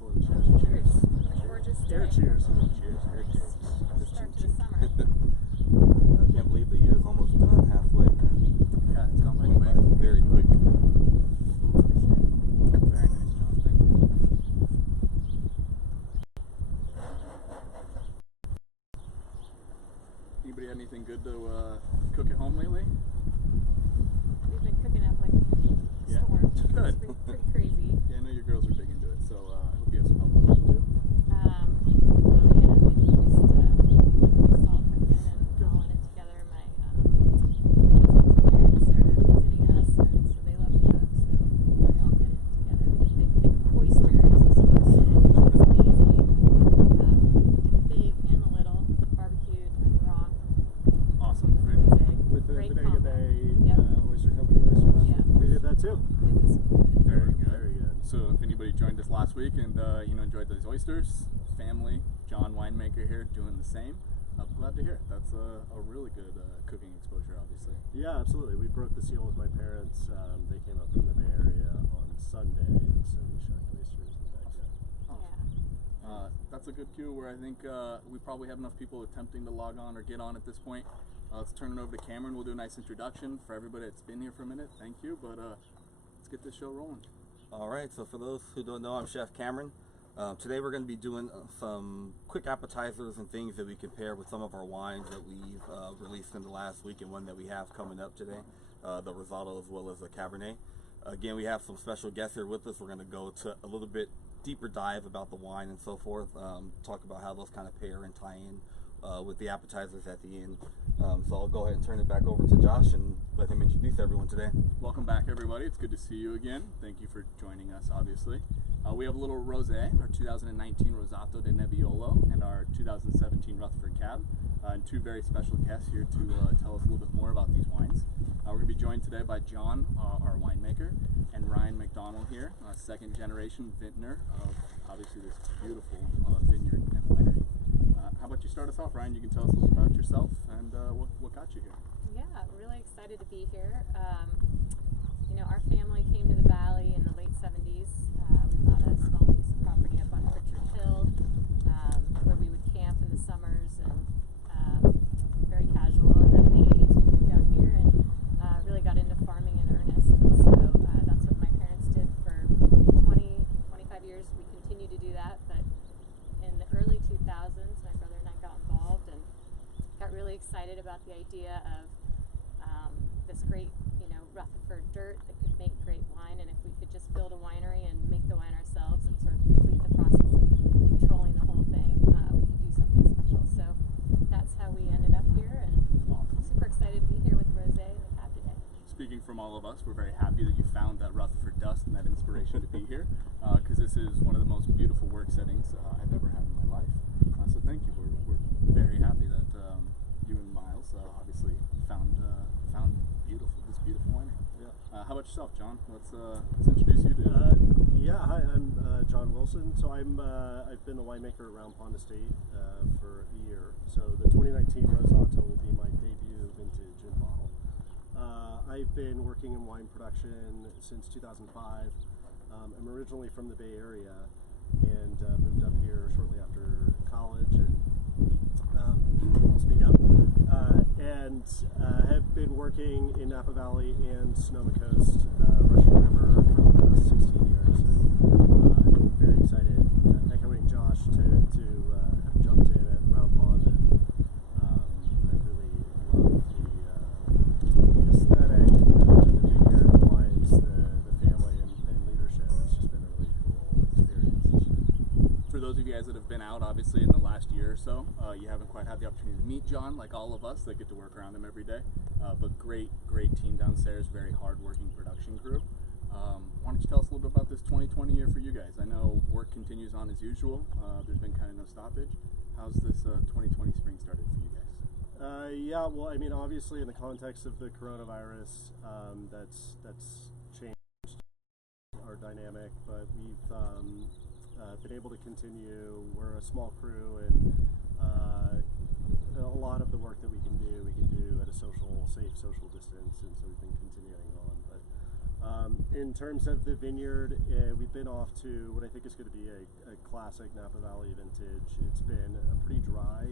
Excellent. Cheers. Cheers. Gorgeous day. Air cheers. Cheers. Air cheers. Start to the summer. I can't believe the year's almost done halfway. Yeah, it's gone by quick. Very quick. Very nice, John. Thank you. Anybody had anything good to cook at home lately? We've been cooking up like Yeah. storms. Good. It's been pretty crazy. Yeah, I know your girls are big into it, so I hope you have some help with them too. Well, yeah, we just all cooking and all in it together. My parents are visiting us, and so they love to cook, so we all get it together. We did a big thing of oysters this weekend, which was amazing. Did the big and the little, barbecued and raw. Awesome. Rosé. With the Great Bodega combo. Bay Yep. Oyster Company oysters. Yeah. We did that too. It was good. Very good. Very good. So if anybody joined us last week and enjoyed those oysters, family, John winemaker here doing the same. I'm glad to hear it. That's a really good cooking exposure, obviously. Yeah, absolutely. We broke the seal with my parents. They came up from the Bay Area on Sunday, and so we shucked oysters in the backyard. Yeah. That's a good cue where I think we probably have enough people attempting to log on or get on at this point. Let's turn it over to Cameron. We'll do a nice introduction for everybody that's been here for a minute. Thank you, but let's get this show rolling. All right, so for those who don't know, I'm Chef Cameron. Today we're going to be doing some quick appetizers and things that we compare with some of our wines that we've released in the last week and one that we have coming up today, the Rosado as well as the Cabernet. Again, we have some special guests here with us. We're going to go to a little bit deeper dive about the wine and so forth, talk about how those kind of pair and tie in with the appetizers at the end. So I'll go ahead and turn it back over to Josh and let him introduce everyone today. Welcome back, everybody. It's good to see you again. Thank you for joining us, obviously. We have a little rosé, our 2019 Rosato de Nebbiolo, and our 2017 Rutherford Cab, and two very special guests here to tell us a little bit more about these wines. We're going to be joined today by John, our winemaker, and Ryan McDonald here, second generation vintner of obviously this beautiful vineyard and winery. How about you start us off, Ryan? You can tell us a little about yourself and what got you here. Yeah, really excited to be here. Our family came to the valley in the late 70s. We bought a small piece of property up on Richard Hill where we would camp in the summers and very casual. And then in the 80s we moved out here and really got into farming in earnest. And so that's what my parents did for 25 years. We continue to do that, but in the early 2000s my brother and I got involved and got really excited about the idea of this great Rutherford dirt that could make great wine, and if we could just build a winery and make the wine ourselves and sort of complete the process of controlling the whole thing, we could do something special. So that's how we ended up here, and super excited to be here with the Rosé and the Cab today. Speaking from all of us, we're very happy that you found that Rutherford dust and that inspiration to be here, because this is one of the most beautiful work settings I've ever had in my life. So thank you. We're very happy that you and Miles obviously found this beautiful winery. Yeah. How about yourself, John? Let's introduce you to. Hi, I'm John Wilson. So I've been the winemaker at Round Pond Estate for a year. So the 2019 Rosato will be my debut vintage in bottle. I've been working in wine production since 2005. I'm originally from the Bay Area and moved up here shortly after college and I'll speak up. And have been working in Napa Valley and Sonoma Coast, Russian River for the past 16 years. And I'm very excited, echoing Josh, to have jumped in at Round Pond. And I really love the aesthetic, the vineyard, the wines, the family, and leadership. It's just been a really cool experience this year. For those of you guys that have been out, obviously in the last year or so, you haven't quite had the opportunity to meet John, like all of us that get to work around him every day. But great team downstairs, very hard-working production crew. Why don't you tell us a little bit about this 2020 year for you guys? I know work continues on as usual. There's been kind of no stoppage. How's this 2020 spring started for you guys? Yeah, well, I mean, obviously in the context of the coronavirus, that's changed our dynamic, but we've been able to continue. We're a small crew, and a lot of the work that we can do at a safe social distance, and so we've been continuing on. But In terms of the vineyard, we've been off to what I think is going to be a classic Napa Valley vintage. It's been a pretty dry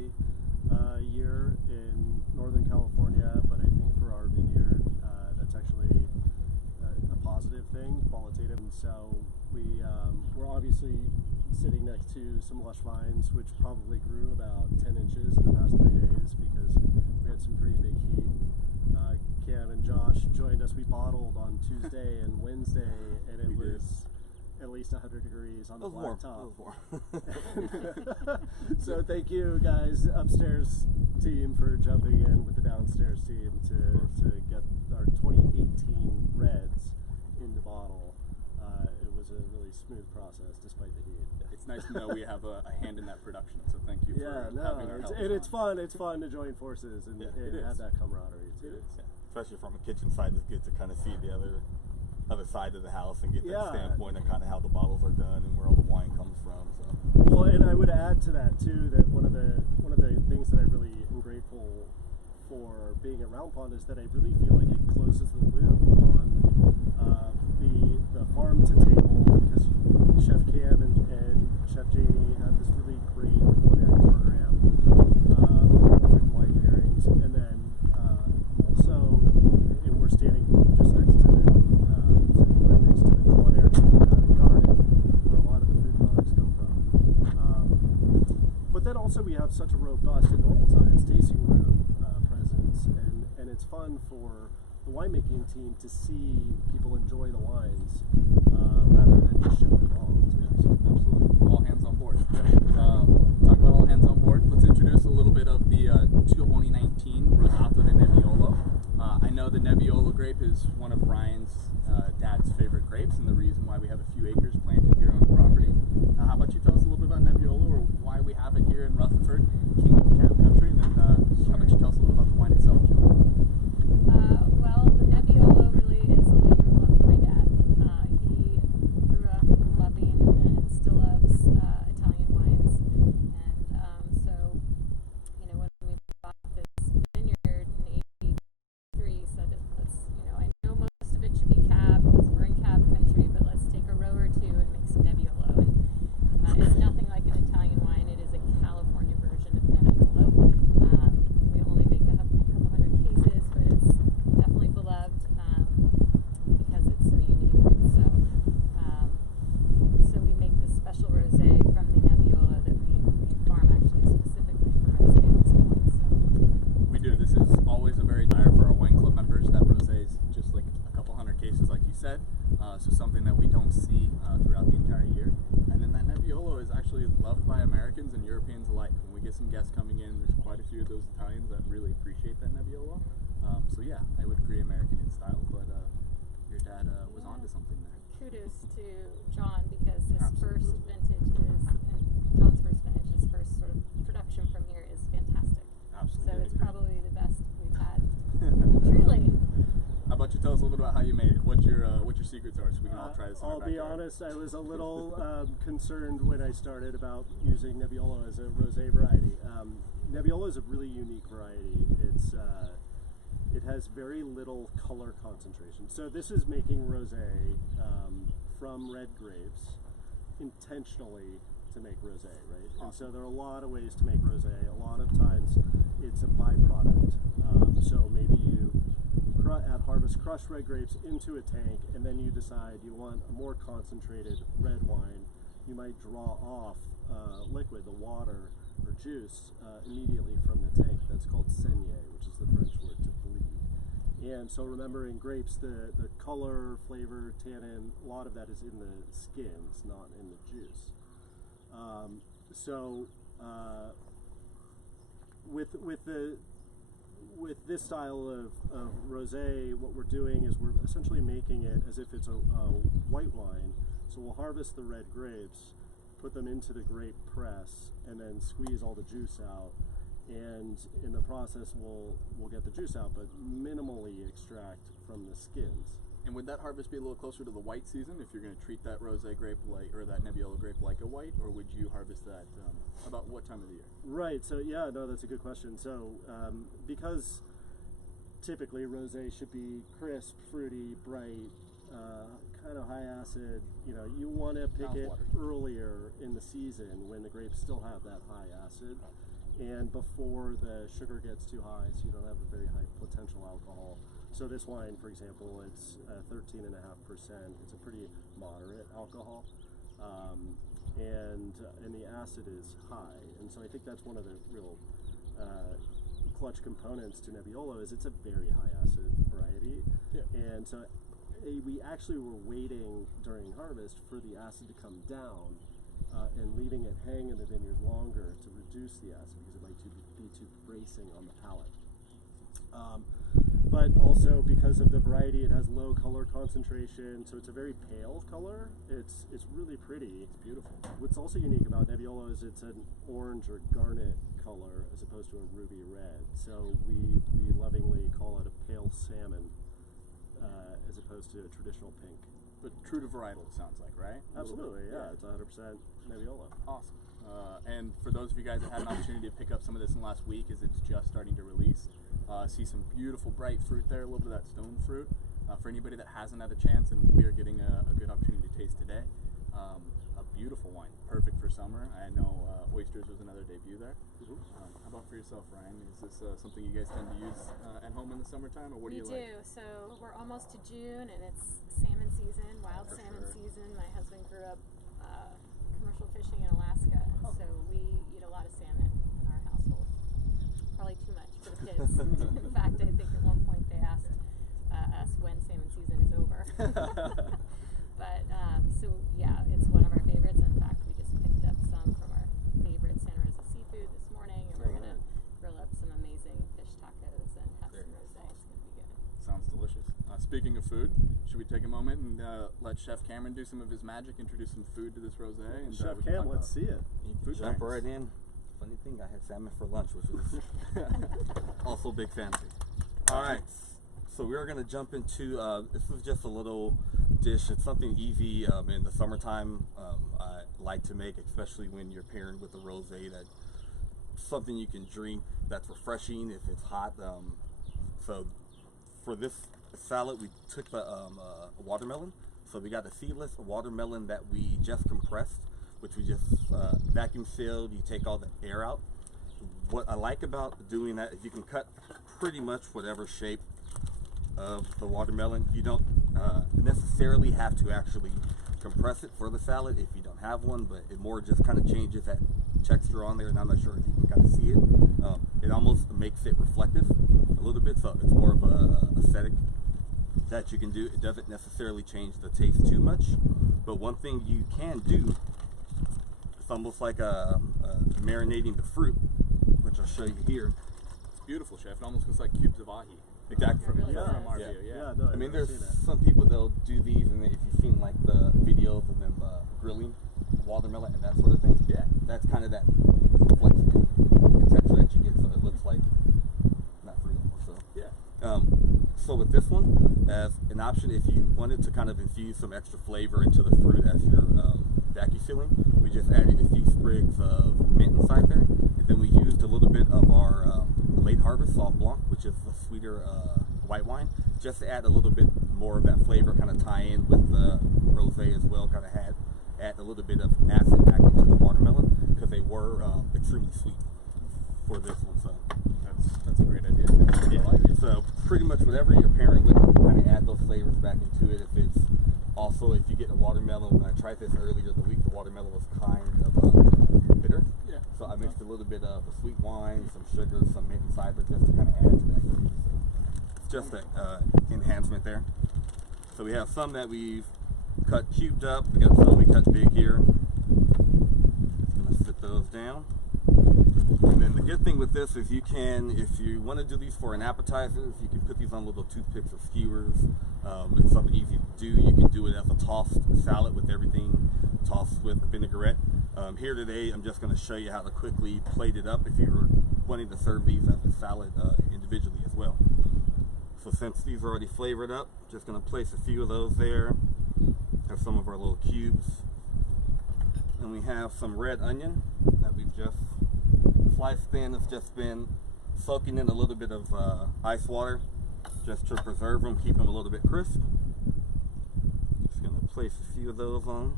year in Northern California, but I think for our vineyard, that's actually a positive thing, qualitative. And so we're obviously sitting next to some lush vines, which probably grew about 10 inches in the past 3 days because we had some pretty big heat. Cam and Josh joined us. We bottled on Tuesday and Wednesday, and it was at least 100 degrees on the flat top. So thank you guys, upstairs team, for jumping in with the downstairs team to get our 2018 reds in the bottle. It was a really smooth process despite the heat. It's nice to know we have a hand in that production, so thank you for having our help. And it's fun. It's fun to join forces and have that camaraderie too. It is. Yeah. Especially from a kitchen side, it's good to kind of see the other side of the house and get that standpoint on kind of how the bottles are done and where all the wine comes from. So. Well, and I would add to that too that one of the things that I really am grateful for being at Round Pond is that I really feel like it closes the loop on the farm to table, because Chef Cam and Chef Jamie have this really great culinary program, food and wine pairings, and then also, and we're standing just next to right next to the culinary garden where a lot of the food products come from. But then also we have such a robust, at normal times, tasting room presence, and it's fun for the winemaking team to see people enjoy the wines rather than just ship them off. So absolutely, all hands on board. Talk about all hands on board. Let's introduce a little bit of the 2019 Rosato de Nebbiolo. I know the Nebbiolo grape is one of Ryan's dad's favorite grapes, and the reason why we have a few acres planted here on the property. How about you tell us a little bit about Nebbiolo, or why we have it here in Rutherford, King of the Cab Country, and then how about you tell us a little about the wine itself, John? Well, the Nebbiolo really is a labor of love for my dad. He grew up loving and still loves Italian wines, and so, when we bought this vineyard in '83, he said, I know most of it should be Cab because we're in Cab Country, but let's take a row or two and make some Nebbiolo. And it's nothing like an Italian wine. It is a California version of Nebbiolo. We only make a couple hundred cases, but it's definitely beloved because it's so unique. So we make this special rosé from the Nebbiolo that we farm actually specifically for rosé at this point. So We do. This is always a very desire for our wine club members. That rosé is just like a couple hundred cases, like you said. So something that we don't see throughout the entire year. And then that Nebbiolo is actually loved by Americans and Europeans alike. When we get some guests coming in, there's quite a few of those Italians that really appreciate that Nebbiolo. So yeah, I would agree American in style, but your dad was onto something there. kudos to John because this Absolutely. first vintage is, and John's first vintage, his first sort of production from here is fantastic. Absolutely. So it's probably the best we've had. Truly. How about you tell us a little bit about how you made it? What your secrets are, so we can all try this. I'll be honest, I was a little concerned when I started about using Nebbiolo as a rosé variety. Nebbiolo is a really unique variety. It has very little color concentration. So this is making rosé from red grapes intentionally to make rosé, right? Awesome. And so there are a lot of ways to make rosé. A lot of times it's a byproduct. So maybe you at harvest crush red grapes into a tank, and then you decide you want a more concentrated red wine. You might draw off liquid, the water or juice, immediately from the tank. That's called saignée, which is the French word to bleed. And so remember, in grapes, the color, flavor, tannin, a lot of that is in the skins, not in the juice. With this style of rosé, what we're doing is we're essentially making it as if it's a white wine. So we'll harvest the red grapes, put them into the grape press, and then squeeze all the juice out. And in the process, we'll get the juice out, but minimally extract from the skins. And would that harvest be a little closer to the white season if you're going to treat that rosé grape like, or that Nebbiolo grape like a white, or would you harvest that about what time of the year? Right. So yeah, no, that's a good question. So because typically rosé should be crisp, fruity, bright, kind of high acid. You know, you want to pick it earlier in the season when the grapes still have that high acid, and before the sugar gets too high, so you don't have a very high potential alcohol. So this wine, for example, it's 13.5%. It's a pretty moderate alcohol, and the acid is high. And so I think that's one of the real clutch components to Nebbiolo is it's a very high acid variety. Yeah. And so we actually were waiting during harvest for the acid to come down and leaving it hang in the vineyard longer to reduce the acid because it might be too bracing on the palate. But also because of the variety, it has low color concentration, so it's a very pale color. It's really pretty. It's beautiful. What's also unique about Nebbiolo is it's an orange or garnet color as opposed to a ruby red. So we lovingly call it a pale salmon as opposed to a traditional pink. But true to varietal, it sounds like, right? Absolutely, yeah. It's 100% Nebbiolo. Awesome. And for those of you guys that had an opportunity to pick up some of this in the last week, as it's just starting to release, see some beautiful bright fruit there, a little bit of that stone fruit. For anybody that hasn't had a chance, and we are getting a good opportunity to taste today, a beautiful wine, perfect for summer. I know oysters was another debut there. Mm-hmm. How about for yourself, Ryan? Is this something you guys tend to use at home in the summertime, or what do you like? We do. So we're almost to June, and it's salmon season, wild salmon season. My husband grew up commercial fishing in Alaska, and so we eat a lot of salmon in our household. Probably too much for the kids. In fact, I think at one point they asked us when salmon season is over. But so yeah, it's one of our favorites. In fact, we just picked up some from our favorite Santa Rosa Seafood this morning, and we're gonna grill up some amazing fish tacos and have some rosé. It's gonna be good. Sounds delicious. Speaking of food, should we take a moment and let Chef Cameron do some of his magic, introduce some food to this rosé? And Chef Cam, let's see it. Food Jump rankings. right in. Funny thing, I had salmon for lunch, which was also big fan of it. All right, so we're gonna jump into this is just a little dish. It's something easy in the summertime. I like to make, especially when you're pairing with a rosé. That's something you can drink that's refreshing if it's hot. So for this salad, we took the watermelon. So we got a seedless watermelon that we just compressed, which we just vacuum sealed. You take all the air out. What I like about doing that is you can cut pretty much whatever shape of the watermelon. You don't necessarily have to actually compress it for the salad if you don't have one, but it more just kind of changes that texture on there, and I'm not sure if you can kind of see it. It almost makes it reflective a little bit, so it's more of a aesthetic that you can do. It doesn't necessarily change the taste too much, but one thing you can do, it's almost like marinating the fruit, which I'll show you here. It's beautiful, Chef. It almost looks like cubes of ahi. Exactly. It really From our does. view, No, I mean, I've there's seen that. some people that'll do these, and if you've seen like the videos of them grilling watermelon and that sort of thing, Yeah. that's kind of that reflection texture that you get, so it looks like not fruit almost. So Yeah. so with this one, as an option, if you wanted to kind of infuse some extra flavor into the fruit as you're vacuum sealing, we just added a few sprigs of mint inside there, and then we used a little bit of our late harvest Sauv Blanc, which is a sweeter white wine, just to add a little bit more of that flavor, kind of tie in with the rosé as well, kind of add a little bit of acid back into the watermelon, because they were extremely sweet for this one. So That's a great idea. yeah. I like it. So pretty much whatever you're pairing with, kind of add those flavors back into it. If it's also, if you get a watermelon, when I tried this earlier the week, the watermelon was kind of bitter. Yeah. So I mixed a little bit of a sweet wine, some sugar, some mint cider, just to kind of add to that flavor. So it's just an enhancement there. So we have some that we've cut cubed up. We got some we cut big here. Just gonna sit those down. And then the good thing with this is you can, if you want to do these for an appetizer, you can put these on little toothpicks or skewers. It's something easy to do. You can do it as a tossed salad with everything, tossed with a vinaigrette. Here today, I'm just going to show you how to quickly plate it up if you're wanting to serve these as a salad individually as well. So since these are already flavored up, just going to place a few of those there. Have some of our little cubes. And we have some red onion that we've just sliced thin. It's just been soaking in a little bit of ice water just to preserve them, keep them a little bit crisp. place a few of those on.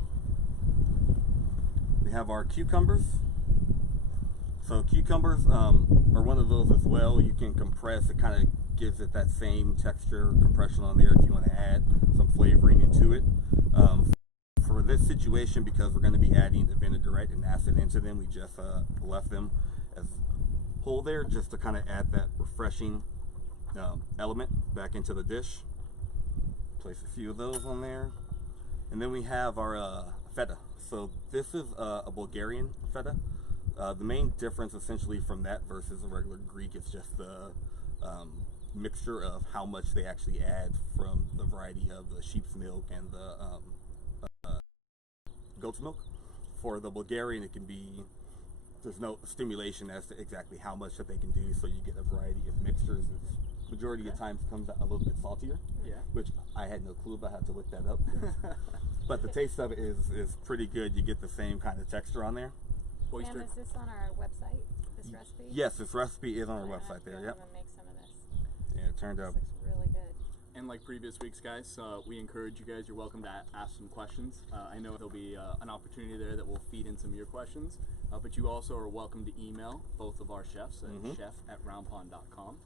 We have our cucumbers. So cucumbers are one of those as well. You can compress, it kind of gives it that same texture compression on there if you want to add some flavoring into it. For this situation, because we're going to be adding the vinaigrette and acid into them, we just left them as whole there just to kind of add that refreshing element back into the dish. Place a few of those on there. And then we have our Feta. So this is a Bulgarian Feta. The main difference essentially from that versus a regular Greek is just the mixture of how much they actually add from the variety of the sheep's milk and the goat's milk. For the Bulgarian, it can be, there's no stimulation as to exactly how much that they can do, so you get a variety of mixtures. It's majority of times comes out a little bit saltier, which I had no clue about. I had to look that up. But the taste of it is pretty good. You get the same kind of texture on there. Sam, is this on our website, this recipe? Yes, this recipe is on our website there. Yep. I'm gonna make some of this. Yeah, it turned out. This looks really good. And like previous weeks, guys, we encourage you guys, you're welcome to ask some questions. I know there'll be an opportunity there that will feed in some of your questions, but you also are welcome to email both of our chefs at chef@roundpond.com.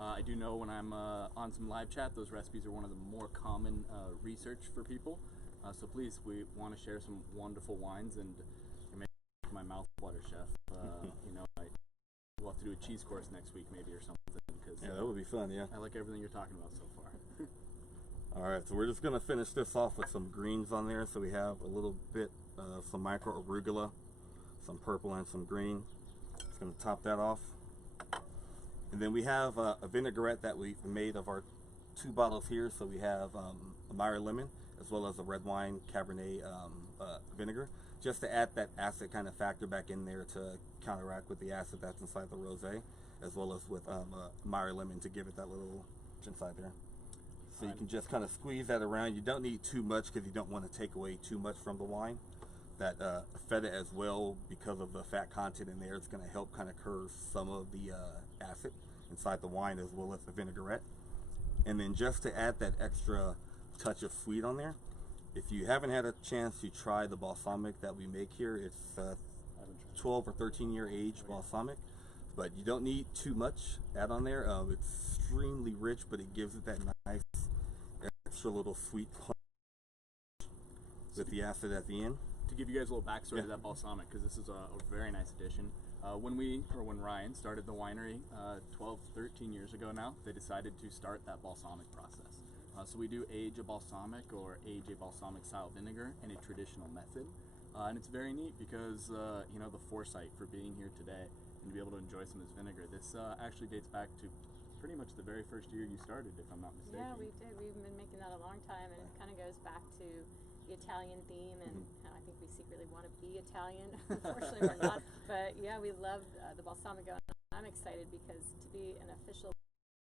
I do know when I'm on some live chat, those recipes are one of the more common research for people. So please, we want to share some wonderful wines, and you're making my mouth water, Chef. You know, we'll have to do a cheese course next week maybe or something. Cause, yeah, that would be fun, yeah. I like everything you're talking about so far. All right, so we're just going to finish this off with some greens on there. So we have a little bit of some micro arugula, some purple and some green. Just going to top that off. And then we have a vinaigrette that we made of our 2 bottles here. So we have a Meyer lemon as well as a red wine Cabernet vinegar, just to add that acid kind of factor back in there to counteract with the acid that's inside the rosé, as well as with Meyer lemon to give it that little inside there. So you can just kind of squeeze that around. You don't need too much because you don't want to take away too much from the wine. That Feta as well, because of the fat content in there, it's going to help kind of curb some of the acid inside the wine as well as the vinaigrette. And then just to add that extra touch of sweet on there, if you haven't had a chance to try the balsamic that we make here, it's 12 or 13 year age balsamic, but you don't need too much add on there. It's extremely rich, but it gives it that nice extra little sweet punch with the acid at the end. To give you guys a little backstory to that balsamic, because this is a very nice addition. When Ryan started the winery 12, 13 years ago now, they decided to start that balsamic process. So we do age a balsamic or age a balsamic style vinegar in a traditional method. And it's very neat because, you know, the foresight for being here today and to be able to enjoy some of this vinegar. This actually dates back to pretty much the very first year you started, if I'm not mistaken. Yeah, we did. We've been making that a long time, and it kind of goes back to the Italian theme, and I think we secretly want to be Italian. Unfortunately, we're not. But yeah, we love the balsamico. I'm excited because to be an official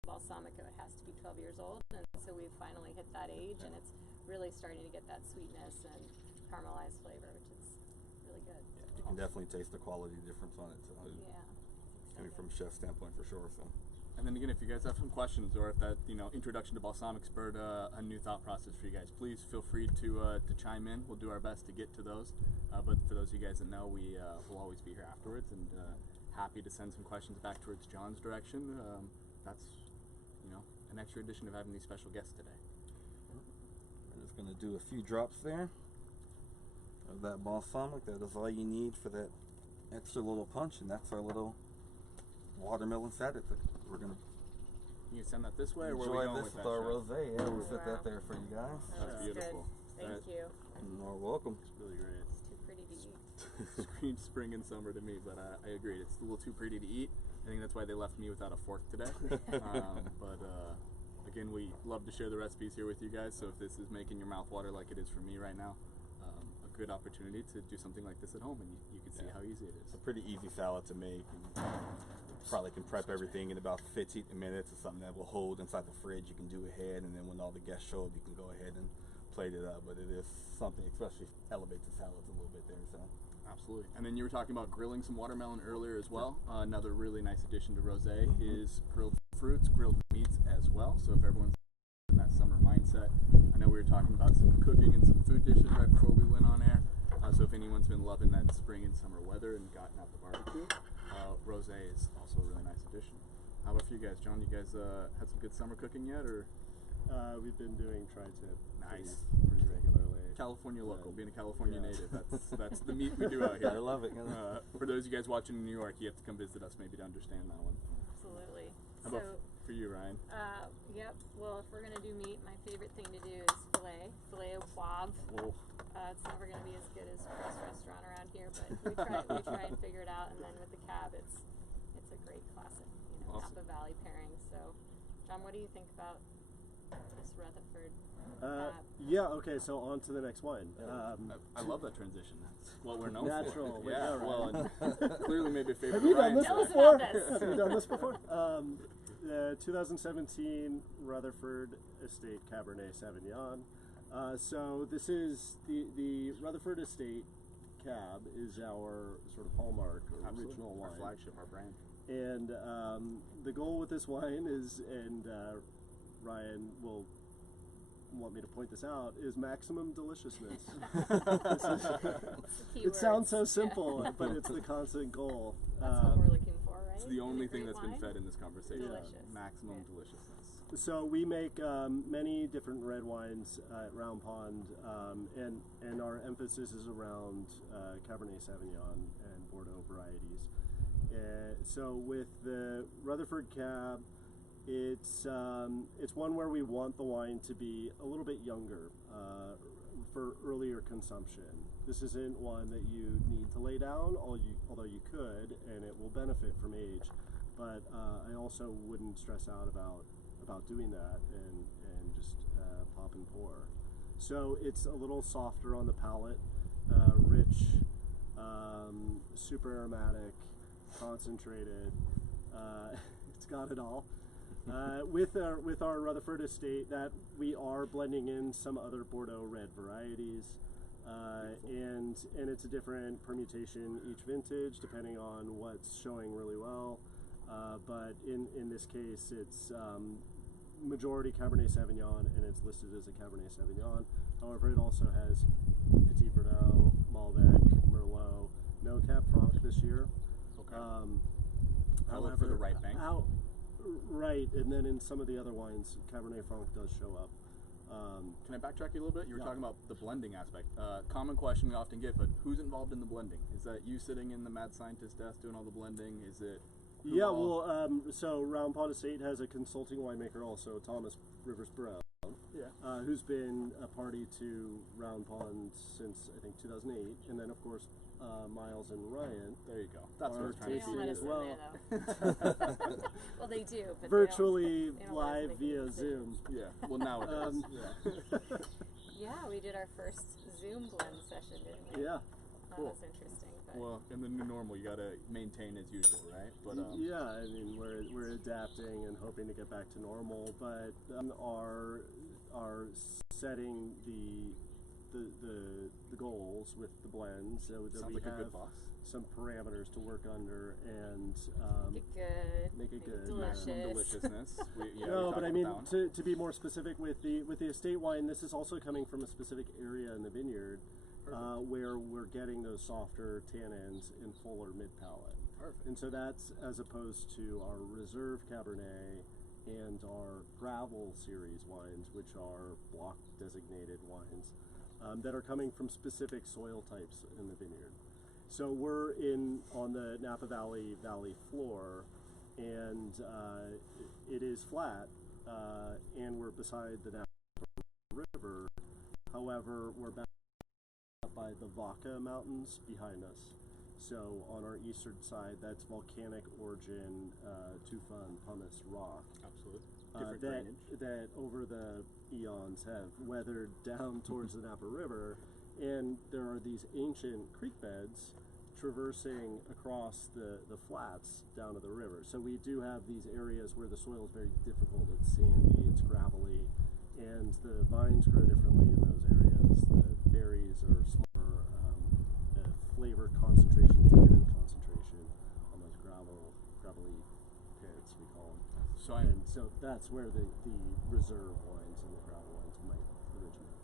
balsamico, it has to be 12 years old, and so we've finally hit that age, and it's really starting to get that sweetness and caramelized flavor, which is really good. Yeah, you can definitely taste the quality difference on it. So Yeah. coming from a chef's standpoint for sure. So. And then again, if you guys have some questions, or if that introduction to balsamic spurred a new thought process for you guys, please feel free to chime in. We'll do our best to get to those. But for those of you guys that know, we will always be here afterwards, and happy to send some questions back towards John's direction. That's an extra addition of having these special guests today. We're just going to do a few drops there of that balsamic. That is all you need for that extra little punch, and that's our little watermelon salad. We're going to You can send that this way, or where are we enjoy going this with with that, our Chef? rosé. Yeah, we'll set that there for you guys. That's beautiful. Good. Thank you. You're welcome. It's really great. It's too pretty to eat. Screams spring and summer to me, but I agree. It's a little too pretty to eat. I think that's why they left me without a fork today. Again, we love to share the recipes here with you guys, so if this is making your mouth water like it is for me right now, a good opportunity to do something like this at home, and you can see how easy it is. It's a pretty easy salad to make. And probably can prep everything in about 15 minutes. It's something that will hold inside the fridge. You can do ahead, and then when all the guests show up, you can go ahead and plate it up. But it is something, especially elevates the salads a little bit there. So. Absolutely. And then you were talking about grilling some watermelon earlier as well. Another really nice addition to rosé is grilled fruits, grilled meats as well. So if everyone's in that summer mindset, I know we were talking about some cooking and some food dishes right before we went on air. So if anyone's been loving that spring and summer weather and gotten out the barbecue, rosé is also a really nice addition. How about for you guys, John? You guys had some good summer cooking yet, or? We've been doing tri-tip Nice. pretty regularly. California local, being a California Yeah. native, that's the meat we do out here. I love it. For those of you guys watching in New York, you have to come visit us maybe to understand that one. Absolutely. How about for you, Ryan? Yep. Well, if we're gonna do meat, my favorite thing to do is filet au poivre. Oh, It's never gonna be as good as Press Restaurant around here, but we try and figure it out. And then with the cab, it's a great classic, Awesome. Napa Valley pairing. So, John, what do you think about this Rutherford? Yeah, okay, so on to the next wine. I love that transition. That's what we're known Natural, for. yeah, Yeah, right. well, and clearly maybe a favorite. Have you done Ryan this Tell us before? about this. Have you done this before? 2017 Rutherford Estate Cabernet Sauvignon. So this is the Rutherford Estate Cab is our sort of hallmark, or Absolutely. original Our wine. flagship, our brand. And the goal with this wine is, and Ryan will want me to point this out, is maximum deliciousness. It sounds so simple, but it's the constant goal. That's what we're looking for, right? It's the only thing Great that's been wine? fed in this conversation. Delicious. Maximum Yeah. deliciousness. So we make many different red wines at Round Pond, and our emphasis is around Cabernet Sauvignon and Bordeaux varieties. So with the Rutherford Cab, it's one where we want the wine to be a little bit younger for earlier consumption. This isn't one that you need to lay down, although you could, and it will benefit from age. But I also wouldn't stress out about doing that and just pop and pour. So it's a little softer on the palate, rich, super aromatic, concentrated. It's got it all. With our Rutherford estate, that we are blending in some other Bordeaux red varieties, and it's a different permutation each vintage depending on what's showing really well. But in this case, it's majority Cabernet Sauvignon, and it's listed as a Cabernet Sauvignon. However, it also has Petit Verdot, Malbec, Merlot, no Cab Franc this year. Okay. I'll look for the right bank. Right, and then in some of the other wines, Cabernet Franc does show up. Can I backtrack you a little bit? You were Yeah. talking about the blending aspect. Common question we often get, but who's involved in the blending? Is that you sitting in the mad scientist desk doing all the blending? Is it? who Yeah, all? well, so Round Pond Estate has a consulting winemaker also, Thomas Rivers Brown, Yeah. who's been a party to Round Pond since I think 2008, and then of course Miles and Ryan. There you go. That's what I was trying They to don't see. let us as in well. there, though. Well, they do, but Virtually they don't let us live make any via decisions. Zoom. Yeah. Well, now it is. Yeah. Yeah, we did our first Zoom blend session, didn't we? Yeah. That Cool. was interesting. But Well, in the new normal, you gotta maintain as usual, right? But Yeah, I mean we're adapting and hoping to get back to normal, but are setting the goals with the blends. So that sounds we like a have good boss. some parameters to work under and make it good. make it good, Delicious. Maximum deliciousness. We no, talked but I about mean that one. to be more specific with the estate wine, this is also coming from a specific area in the vineyard where we're getting those softer tannins and fuller mid palate. Perfect. And so that's as opposed to our Reserve Cabernet and our Gravel series wines, which are block designated wines that are coming from specific soil types in the vineyard. So we're on the Napa Valley floor, and it is flat, and we're beside the Napa River. However, we're backed up by the Vaca Mountains behind us. So on our eastern side, that's volcanic origin tufa and pumice rock Absolutely. Different drainage. that over the eons have weathered down towards the Napa River, and there are these ancient creek beds traversing across the flats down to the river. So we do have these areas where the soil is very difficult. It's sandy, it's gravelly, and the vines grow differently in those areas. The berries are smaller, the flavor concentration, tannin concentration on those gravelly pits, we call them. So And so that's where the reserve wines and the gravel wines might originate.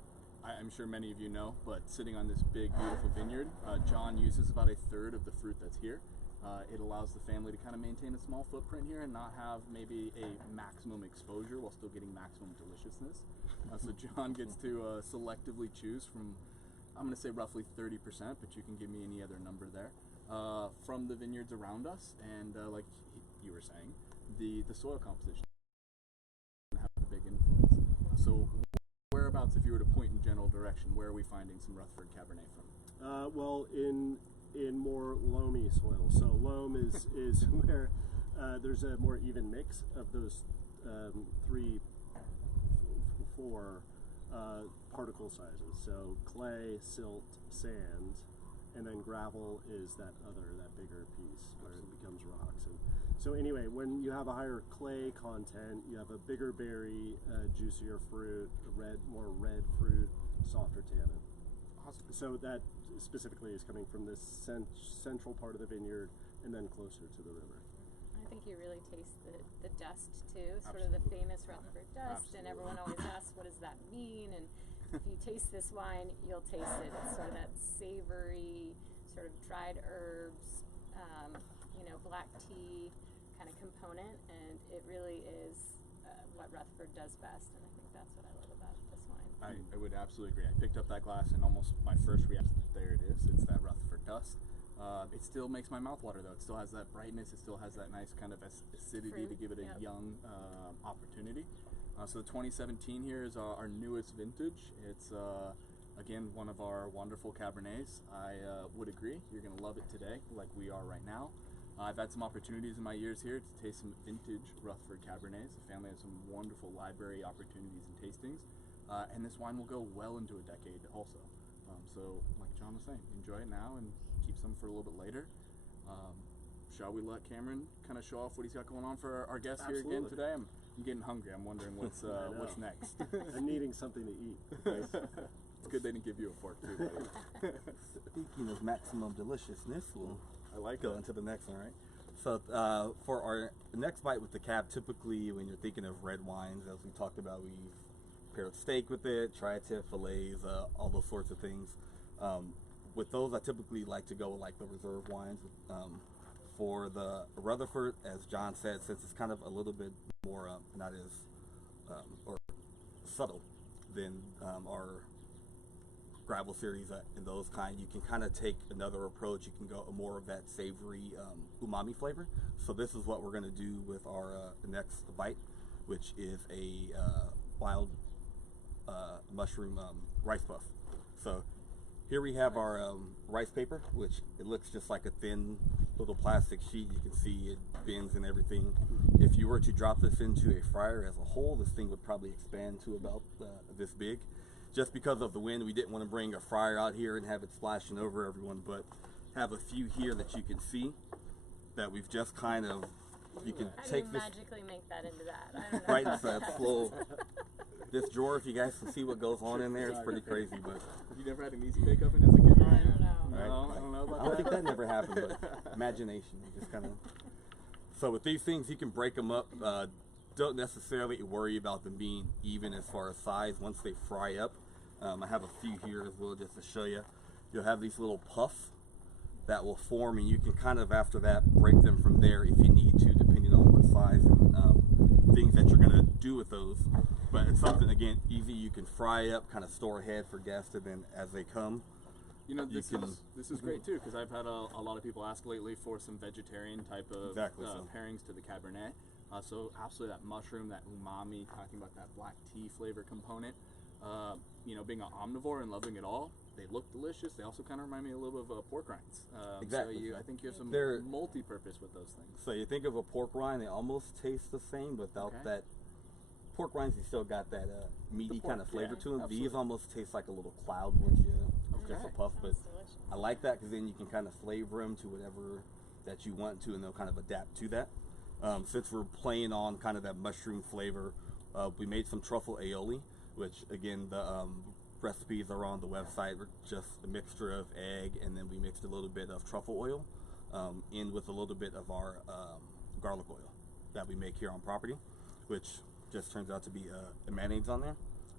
I'm sure many of you know, but sitting on this big, beautiful vineyard, John uses about a third of the fruit that's here. It allows the family to kind of maintain a small footprint here and not have maybe a maximum exposure while still getting maximum deliciousness. So John gets to selectively choose from, I'm going to say roughly 30%, but you can give me any other number there, from the vineyards around us. And like you were saying, the soil composition have a big influence. So whereabouts, if you were to point in general direction, where are we finding some Rutherford Cabernet from? Well, in more loamy soil. So loam is where there's a more even mix of those four particle sizes. So clay, silt, sand, and then gravel is that bigger piece where it becomes rocks. And so anyway, when you have a higher clay content, you have a bigger berry, juicier fruit, more red fruit, softer tannin. Awesome. So that specifically is coming from this central part of the vineyard and then closer to the river. I think you really taste the dust too, sort of the famous Rutherford dust, and everyone always asks, what does that mean? And if you taste this wine, you'll taste it. It's sort of that savory, sort of dried herbs, black tea kind of component, and it really is what Rutherford does best, and I think that's what I love about this wine. I would absolutely agree. I picked up that glass and almost my first reaction, there it is, it's that Rutherford dust. It still makes my mouth water though. It still has that brightness, it still has that nice kind of acidity Fruit, to give it a yep. young opportunity. So the 2017 here is our newest vintage. It's again one of our wonderful Cabernets. I would agree, you're going to love it today like we are right now. I've had some opportunities in my years here to taste some vintage Rutherford Cabernets. The family has some wonderful library opportunities and tastings. And this wine will go well into a decade also. So like John was saying, enjoy it now and keep some for a little bit later. Shall we let Cameron kind of show off what he's got going on for our guests here again today? I'm getting hungry. I'm wondering what's next. I'm needing something to eat. It's good they didn't give you a fork too, buddy. Speaking of maximum deliciousness, we'll go into the next one, right? So for our next bite with the cab, typically when you're thinking of red wines, as we talked about, we've paired steak with it, tri-tip, fillets, all those sorts of things. With those, I typically like to go with like the reserve wines. For the Rutherford, as John said, since it's kind of a little bit more not as or subtle than our gravel series and those kind, you can kind of take another approach. You can go more of that savory umami flavor. So this is what we're going to do with our next bite, which is a wild mushroom rice puff. So here we have our rice paper, which it looks just like a thin little plastic sheet. You can see it bends and everything. If you were to drop this into a fryer as a whole, this thing would probably expand to about this big. Just because of the wind, we didn't want to bring a fryer out here and have it splashing over everyone, but have a few here that you can see that we've just kind of, you can How take do you this magically make that into that? I don't know. right inside this little, this drawer, if you guys can see what goes on in there, it's pretty crazy. But You never had an easy bake oven as a kid, I Ryan? don't know. Right. No, I don't know about I don't that. think that never happened, but imagination, you just kind of. So with these things, you can break them up. Don't necessarily worry about them being even as far as size once they fry up. I have a few here as well just to show you. You'll have these little puffs that will form, and you can kind of after that break them from there if you need to, depending on what size and things that you're going to do with those. But it's something, again, easy. You can fry up, kind of store ahead for guests, and then as they come, You know, this is great too, because I've had a lot of people ask lately for some vegetarian type of pairings to the Cabernet. So absolutely that mushroom, that umami, talking about that black tea flavor component. You know, being an omnivore and loving it all, they look delicious. They also kind of remind me a little bit of pork rinds. Exactly. So I think you have some They're multi-purpose with those things. So you think of a pork rind, they almost taste the same without that. Pork rinds, you still got that meaty kind of flavor to them. Absolutely. These almost taste like a little cloud once you just a puff. But Sounds delicious. I like that because then you can kind of flavor them to whatever that you want to, and they'll kind of adapt to that. Since we're playing on kind of that mushroom flavor, we made some truffle aioli, which again the recipes are on the website. We're just a mixture of egg, and then we mixed a little bit of truffle oil in with a little bit of our garlic oil that we make here on property, which just turns out to be a mayonnaise on there.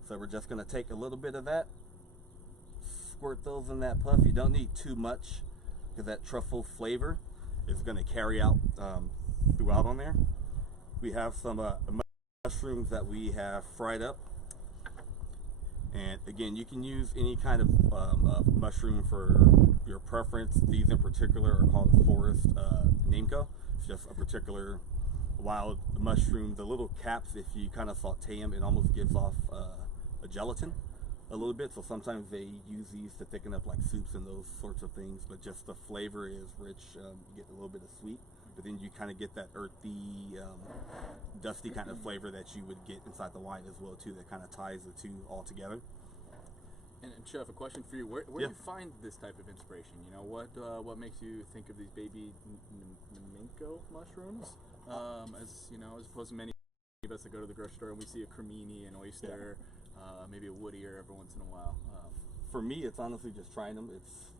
So we're just going to take a little bit of that, squirt those in that puff. You don't need too much because that truffle flavor is going to carry out throughout on there. We have some mushrooms that we have fried up. And again, you can use any kind of mushroom for your preference. These in particular are called forest Namco. It's just a particular wild mushroom. The little caps, if you kind of saute them, it almost gives off a gelatin a little bit. So sometimes they use these to thicken up like soups and those sorts of things. But just the flavor is rich. You get a little bit of sweet, but then you kind of get that earthy, dusty kind of flavor that you would get inside the wine as well too. That kind of ties the two all together. And Chef, a question for you: Where do you find this type of inspiration? You know, what makes you think of these baby Namco mushrooms? As you know, as opposed to many of us that go to the grocery store and we see a cremini, an oyster, maybe a woodier every once in a while. For me, it's honestly just trying them.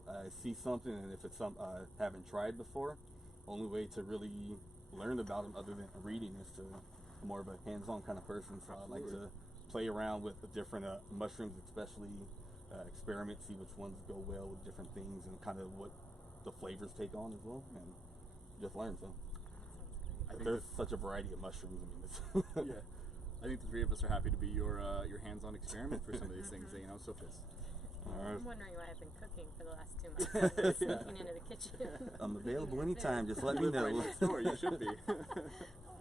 I see something, and if it's something I haven't tried before, only way to really learn about them other than reading is to more of a hands-on kind of person. So I like to play around with the different mushrooms, especially experiment, see which ones go well with different things and kind of what the flavors take on as well, and just learn. So there's such a variety of mushrooms. I mean, it's yeah, I think the three of us are happy to be your hands-on experiment for some of these things. You know, so I'm wondering why I've been cooking for the last 2 months. Sneaking into the kitchen. I'm available anytime. Just let me know. Right next door, you should be. What was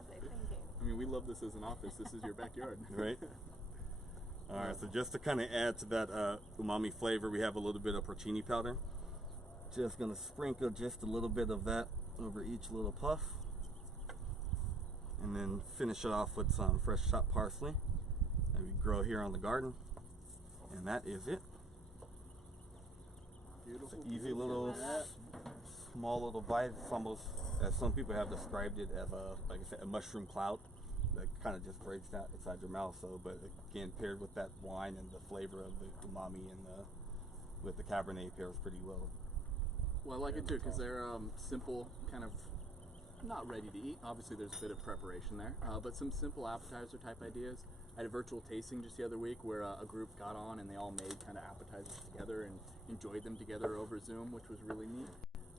I thinking? I mean, we love this as an office. This is your backyard, right? All right. So just to kind of add to that umami flavor, we have a little bit of porcini powder. Just gonna sprinkle just a little bit of that over each little puff, and then finish it off with some fresh chopped parsley that we grow here on the garden, and that is it. Beautiful. It's an easy little, small little bite. It's almost, as some people have described it, as like I said, a mushroom cloud that kind of just breaks out inside your mouth. So, but again, paired with that wine and the flavor of the umami and with the Cabernet pairs pretty well. Well, I like it too because they're simple, kind of not ready to eat. Obviously, there's a bit of preparation there, but some simple appetizer type ideas. I had a virtual tasting just the other week where a group got on and they all made kind of appetizers together and enjoyed them together over Zoom, which was really neat.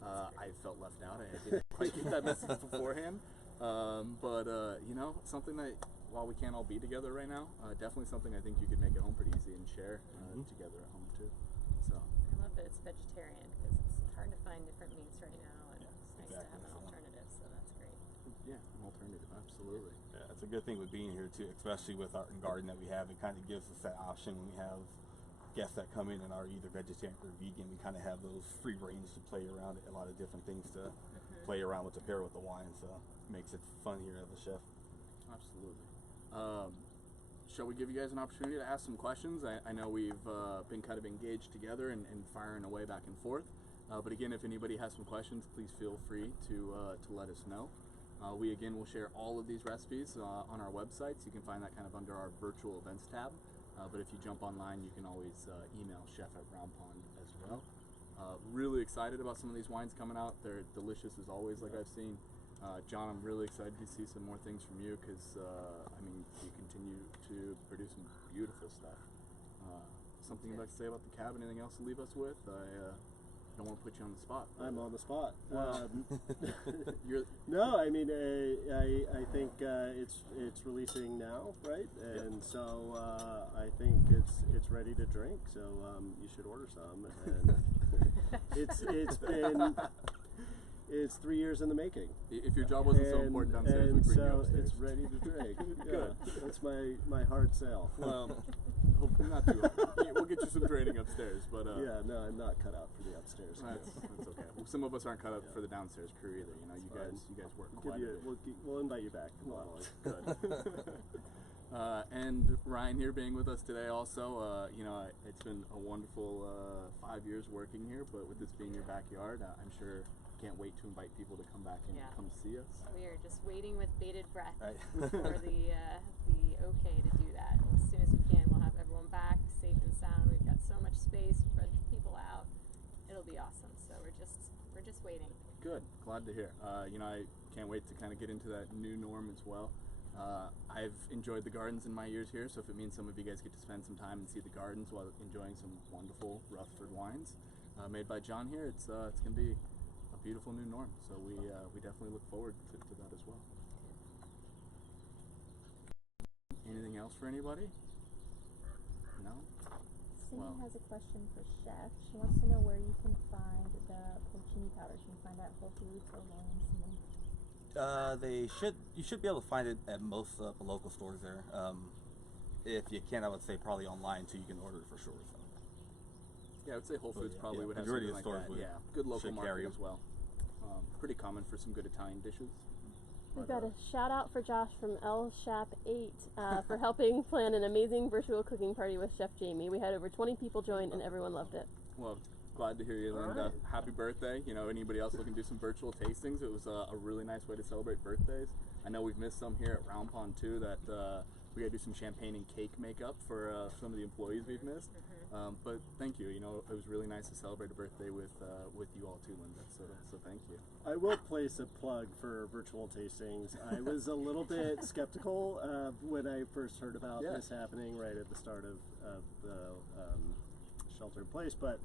I felt left out. I didn't quite get that message beforehand. But you know, something that while we can't all be together right now, definitely something I think you could make at home pretty easy and share together at home too. So I love that it's vegetarian because it's hard to find different meats right now, and it's nice to have an alternative. So that's great. yeah, an alternative, absolutely. Yeah, it's a good thing with being here too, especially with our garden that we have. It kind of gives us that option when we have guests that come in and are either vegetarian or vegan. We kind of have those free range to play around, a lot of different things to play around with to pair with the wine. So it makes it fun here as a chef. Absolutely. Shall we give you guys an opportunity to ask some questions? I know we've been kind of engaged together and firing away back and forth. But again, if anybody has some questions, please feel free to let us know. We again will share all of these recipes on our website, so you can find that kind of under our virtual events tab. But if you jump online, you can always email chef@roundpond as well. Really excited about some of these wines coming out. They're delicious as always, like I've seen. John, I'm really excited to see some more things from you because, I mean, you continue to produce some beautiful stuff. Something you'd like to say about the cab? Anything else to leave us with? I don't want to put you on the spot. I'm on the spot. No, I mean, I think it's releasing now, right? And so I think it's ready to drink. So you should order some. And it's 3 years in the making. If your job wasn't so important downstairs, we'd bring you upstairs. It's ready to drink. Good. That's my hard sell. Well, hopefully not too hard. We'll get you some training upstairs, but yeah, no, I'm not cut out for the upstairs. That's okay. Well, some of us aren't cut out for the downstairs crew either. You know, you guys work quite a bit. We'll invite you back. Good. And Ryan here being with us today also, you know, it's been a wonderful 5 years working here, but with this being your backyard, I'm sure can't wait to invite people to come back and come see us. We are just waiting with bated breath Right. for the okay to do that. And as soon as we can, we'll have everyone back safe and sound. We've got so much space, spread people out. It'll be awesome. So we're just waiting. Good. Glad to hear. You know, I can't wait to kind of get into that new norm as well. I've enjoyed the gardens in my years here, so if it means some of you guys get to spend some time and see the gardens while enjoying some wonderful Rutherford wines made by John here, it's going to be a beautiful new norm. So we definitely look forward to that as well. Anything else for anybody? No? Cindy Well, has a question for Chef. She wants to know where you can find the porcini powder. She can find that at Whole Foods or Walgreens. You should be able to find it at most of the local stores there. If you can, I would say probably online too. You can order it for sure. So. yeah, I would say Whole Foods yeah, probably would have majority something of like stores that. would- Yeah, good local should market carry 'em. as well. Pretty common for some good Italian dishes. We've But, got a shout out for Josh from LShap8 for helping plan an amazing virtual cooking party with Chef Jamie. We had over 20 people join and everyone loved it. Well, glad to hear you, All Linda. right. Happy birthday. You know, anybody else looking to do some virtual tastings? It was a really nice way to celebrate birthdays. I know we've missed some here at Round Pond too, that we got to do some champagne and cake makeup for some of the employees we've missed. But thank you. You know, it was really nice to celebrate a birthday with you all too, Linda. So thank you. I will place a plug for virtual tastings. I was a little bit skeptical when I first heard about Yeah. this happening right at the start of the shelter in place, but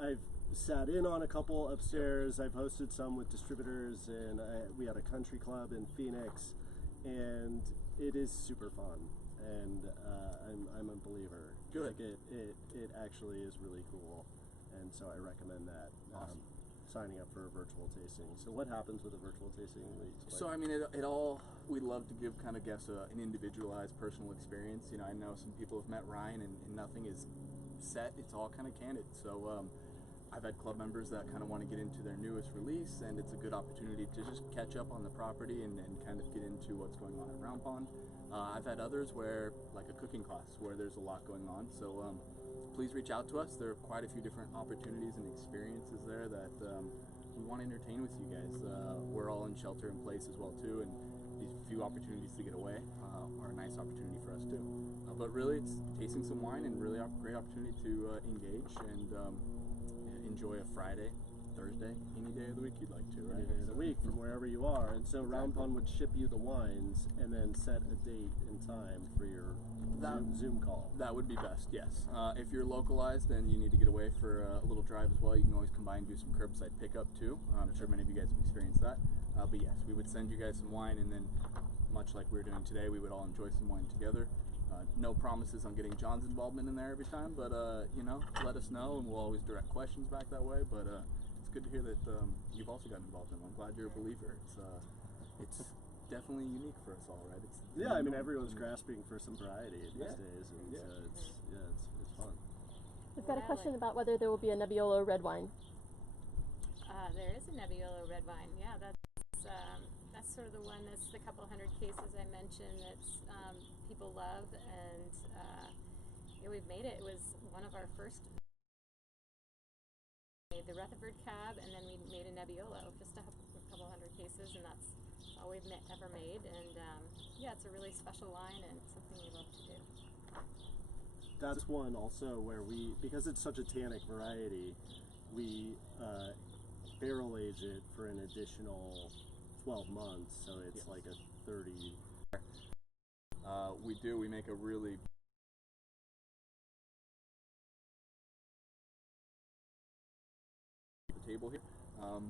I've sat in on a couple upstairs. I've hosted some with distributors, and we had a country club in Phoenix, and it is super fun. And I'm a believer. Good. Like it actually is really cool, and so I recommend that. Awesome. Signing up for a virtual tasting. So what happens with a virtual tasting? So I mean, it all, we'd love to give kind of guests an individualized personal experience. You know, I know some people have met Ryan and nothing is set. It's all kind of candid. So I've had club members that kind of want to get into their newest release, and it's a good opportunity to just catch up on the property and kind of get into what's going on at Round Pond. I've had others where, like a cooking class, where there's a lot going on. So please reach out to us. There are quite a few different opportunities and experiences there that we want to entertain with you guys. We're all in shelter in place as well too, and these few opportunities to get away are a nice opportunity for us too. But really, it's tasting some wine and really a great opportunity to engage and enjoy a Friday, Thursday, any day of the week you'd like to, right? Any day of the week from wherever you are. And so Round Pond would ship you the wines and then set a date and time for your Zoom call. That would be best, yes. If you're localized and you need to get away for a little drive as well, you can always come by and do some curbside pickup too. I'm sure many of you guys have experienced that. But yes, we would send you guys some wine, and then much like we're doing today, we would all enjoy some wine together. No promises on getting John's involvement in there every time, but you know, let us know and we'll always direct questions back that way. But it's good to hear that you've also gotten involved in it. I'm glad you're a believer. It's definitely unique for us all, right? Yeah, I mean everyone's grasping for some variety these days, and it's fun. We've got a question about whether there will be a Nebbiolo red wine. There is a Nebbiolo red wine. Yeah, that's sort of the one that's the couple hundred cases I mentioned that people love, and yeah, we've made it. It was one of our first. We made the Rutherford Cab, and then we made a Nebbiolo, just a couple hundred cases, and that's all we've ever made. And yeah, it's a really special wine and something we love to do. That's one also where because it's such a tannic variety, we barrel age it for an additional 12 months, so it's like a 30. We make a really table here,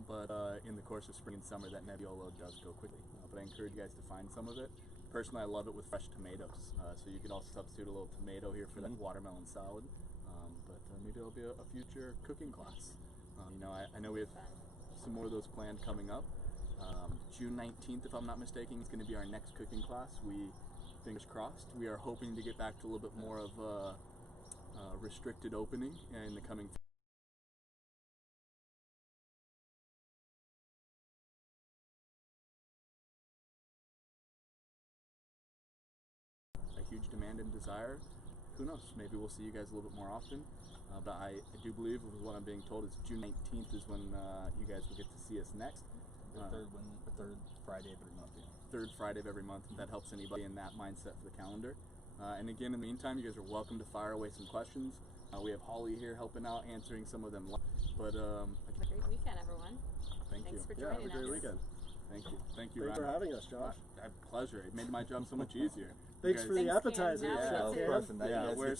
but in the course of spring and summer that Nebbiolo does go quickly, but I encourage you guys to find some of it. Personally, I love it with fresh tomatoes, so you could also substitute a little tomato here for that watermelon salad, but maybe it'll be a future cooking class. You know, I know we have some more of those planned coming up. June 19th, if I'm not mistaken, is going to be our next cooking class. Fingers crossed, we are hoping to get back to a little bit more of a restricted opening in the coming a huge demand and desire. Who knows, maybe we'll see you guys a little bit more often, but I do believe, with what I'm being told, is June 19th is when you guys will get to see us next. The third Friday of every month. Yeah. Third Friday of every month. If that helps anybody in that mindset for the calendar. And again, in the meantime, you guys are welcome to fire away some questions. We have Holly here helping out, answering some of them. But Have a great weekend, everyone. thank Thanks you. for Yeah, joining have a great us. weekend. Thank you. Thank you, Thanks for Ryan. having us, Josh. Pleasure. It made my job so much easier. Thanks You for guys- the Thanks, Cam. appetizers. Now Yeah, that's of it. course. And now you Yeah, guys we're get